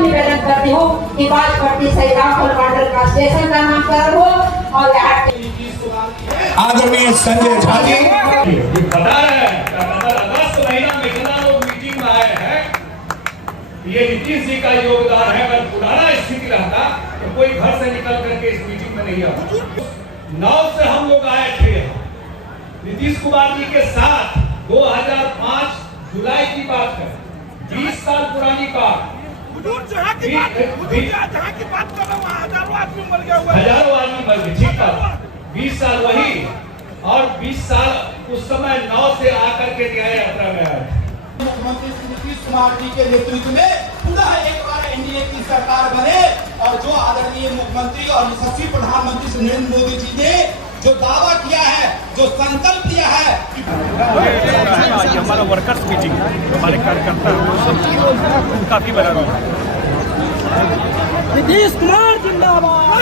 निवेदन करती हूँ कि 5 सैदापुर मॉडल का स्टेशन का नामकरण हो और आदरणीय संजय झा जी बता रहे हैं अगस्त महीना में कितना लोग मीटिंग में आए हैं। ये नीतीश जी का योगदान है। अगर पुराना स्थिति रहता तो कोई घर से निकल करके इस मीटिंग में नहीं आता। 9 से हम लोग आए थे नीतीश कुमार जी के साथ 2005 जुलाई की बात है, 20 साल पुरानी बात। जहाँ की बात कर रहा हूँ हजारों आदमी मर गया हुआ है। हजारों आदमी मर गए, ठीक बात। 20 साल वही और 20 साल उस समय 9 से आकर के न्याय यात्रा में आए। मुख्यमंत्री श्री नीतीश कुमार जी के नेतृत्व में पुनः एक बार एनडीए की सरकार बने और जो आदरणीय मुख्यमंत्री और यशस्वी प्रधानमंत्री श्री नरेंद्र मोदी जी ने जो दावा किया है, जो संकल्प लिया है कि हमारा वर्कर्स मीटिंग हमारे कार्यकर्ता काफी बड़ा रोल है। नीतीश कुमार जिंदाबाद।